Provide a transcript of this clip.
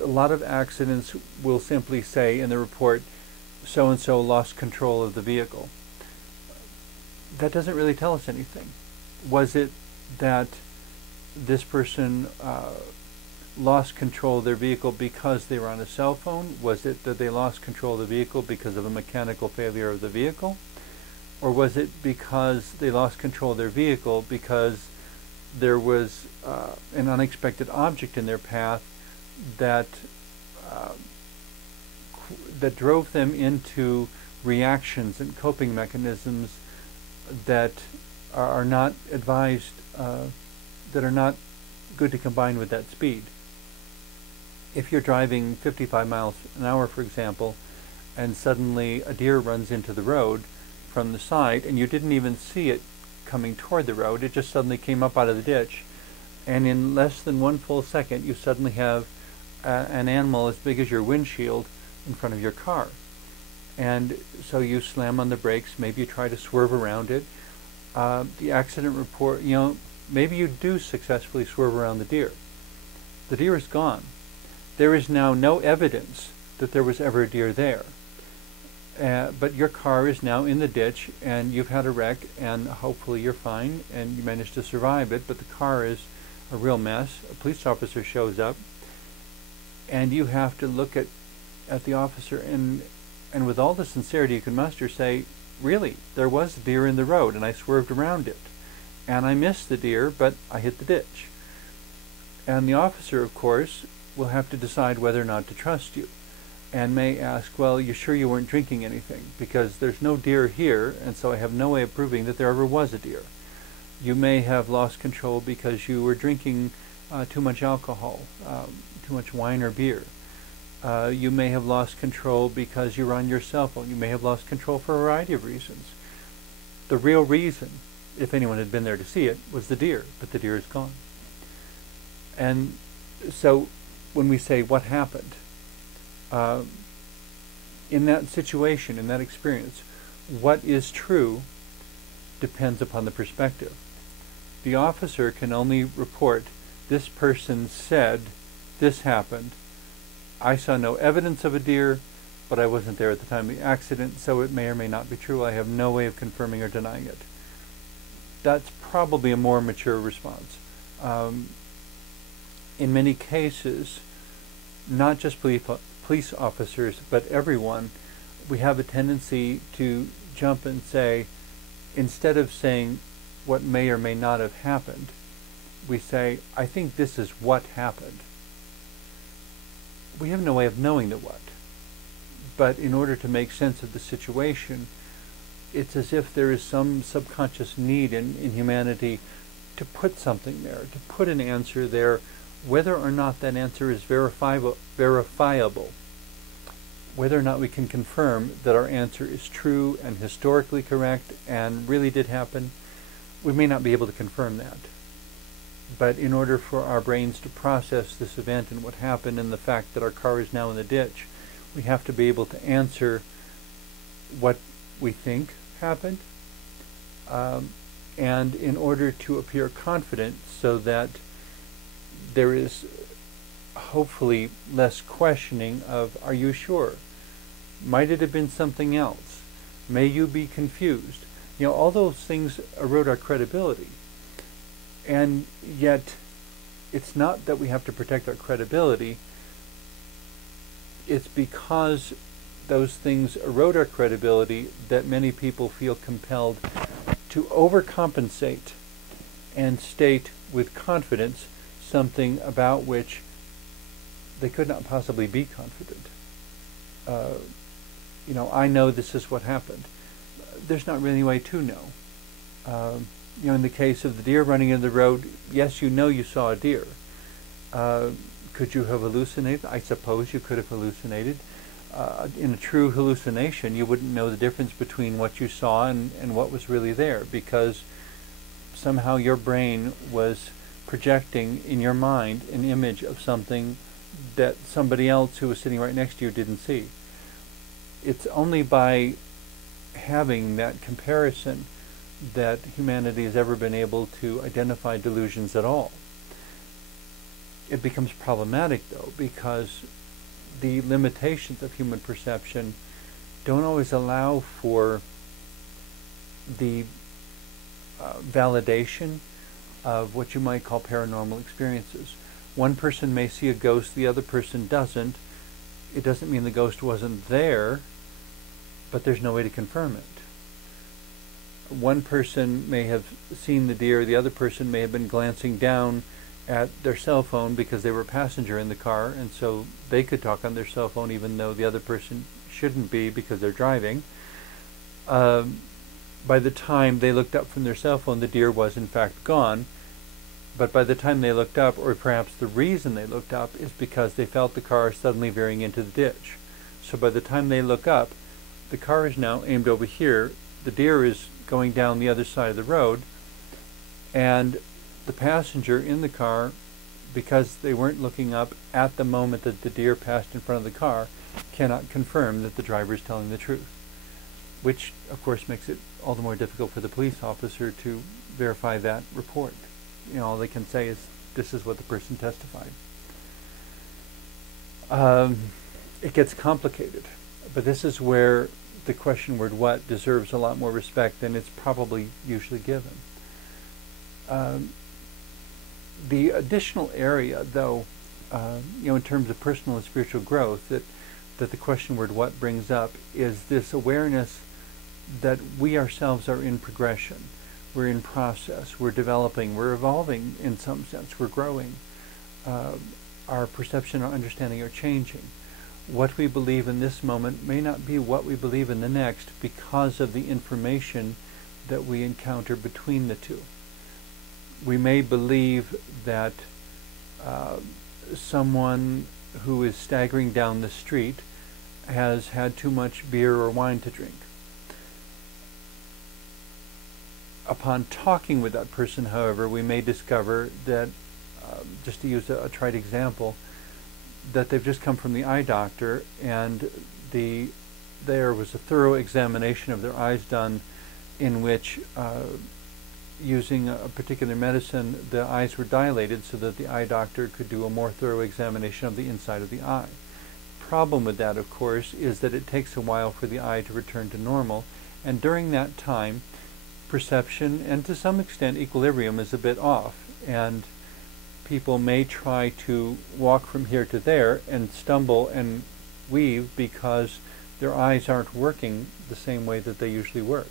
a lot of accidents will simply say in the report, so-and-so lost control of the vehicle. That doesn't really tell us anything. Was it that this person lost control of their vehicle because they were on a cell phone? Was it that they lost control of the vehicle because of a mechanical failure of the vehicle? Or was it because they lost control of their vehicle because there was an unexpected object in their path that that drove them into reactions and coping mechanisms that are not advised, that are not good to combine with that speed? If you're driving 55 miles an hour, for example, and suddenly a deer runs into the road from the side and you didn't even see it coming toward the road, it just suddenly came up out of the ditch, and in less than 1 full second you suddenly have an animal as big as your windshield in front of your car. And so you slam on the brakes, maybe you try to swerve around it. The accident report, maybe you do successfully swerve around the deer. The deer is gone. There is now no evidence that there was ever a deer there. But your car is now in the ditch and you've had a wreck, and hopefully you're fine and you managed to survive it, but the car is a real mess. A police officer shows up and you have to look at the officer and with all the sincerity you can muster say, really, there was a deer in the road and I swerved around it. And I missed the deer, but I hit the ditch. And the officer, of course, will have to decide whether or not to trust you, and may ask, well, you're sure you weren't drinking anything? Because there's no deer here, and so I have no way of proving that there ever was a deer. You may have lost control because you were drinking too much alcohol, too much wine or beer. You may have lost control because you were on your cell phone. You may have lost control for a variety of reasons. The real reason, if anyone had been there to see it, was the deer, but the deer is gone. And so when we say what happened, in that situation, in that experience, what is true depends upon the perspective. The officer can only report, this person said this happened. I saw no evidence of a deer, but I wasn't there at the time of the accident, so it may or may not be true. I have no way of confirming or denying it. That's probably a more mature response. In many cases, not just police officers, but everyone, we have a tendency to jump and say, instead of saying what may or may not have happened, we say, I think this is what happened. We have no way of knowing the what. But in order to make sense of the situation, it's as if there is some subconscious need in humanity to put something there, to put an answer there, whether or not that answer is verifiable, whether or not we can confirm that our answer is true and historically correct and really did happen, we may not be able to confirm that. But in order for our brains to process this event and what happened and the fact that our car is now in the ditch, we have to be able to answer what we think happened, and in order to appear confident so that there is hopefully less questioning of, are you sure? Might it have been something else? May you be confused? All those things erode our credibility. And yet, it's not that we have to protect our credibility. It's because those things erode our credibility that many people feel compelled to overcompensate and state with confidence something about which they could not possibly be confident. I know this is what happened. There's not really any way to know. In the case of the deer running in the road, yes, you saw a deer. Could you have hallucinated? I suppose you could have hallucinated. In a true hallucination, you wouldn't know the difference between what you saw and what was really there, because somehow your brain was projecting in your mind an image of something that somebody else who was sitting right next to you didn't see. It's only by having that comparison that humanity has ever been able to identify delusions at all. It becomes problematic, though, because the limitations of human perception don't always allow for the validation of what you might call paranormal experiences. One person may see a ghost, the other person doesn't. It doesn't mean the ghost wasn't there, but there's no way to confirm it. One person may have seen the deer, the other person may have been glancing down at their cell phone because they were a passenger in the car, and so they could talk on their cell phone even though the other person shouldn't be because they're driving. By the time they looked up from their cell phone, the deer was in fact gone, but by the time they looked up, or perhaps the reason they looked up, is because they felt the car suddenly veering into the ditch. So by the time they look up, the car is now aimed over here, the deer is going down the other side of the road, and the passenger in the car, because they weren't looking up at the moment that the deer passed in front of the car, cannot confirm that the driver is telling the truth, which of course makes it all the more difficult for the police officer to verify that report. All they can say is, this is what the person testified. It gets complicated, but this is where the question word "what" deserves a lot more respect than it's probably usually given. The additional area, though, in terms of personal and spiritual growth, that the question word "what" brings up is this awareness that we ourselves are in progression. We're in process. We're developing. We're evolving in some sense. We're growing. Our perception, our understanding are changing. What we believe in this moment may not be what we believe in the next because of the information that we encounter between the two. We may believe that someone who is staggering down the street has had too much beer or wine to drink. Upon talking with that person, however, we may discover that, just to use a trite example, that they've just come from the eye doctor and there was a thorough examination of their eyes done in which, using a particular medicine, the eyes were dilated so that the eye doctor could do a more thorough examination of the inside of the eye. Problem with that, of course, is that it takes a while for the eye to return to normal, and during that time, perception and to some extent equilibrium is a bit off, and people may try to walk from here to there and stumble and weave because their eyes aren't working the same way that they usually work.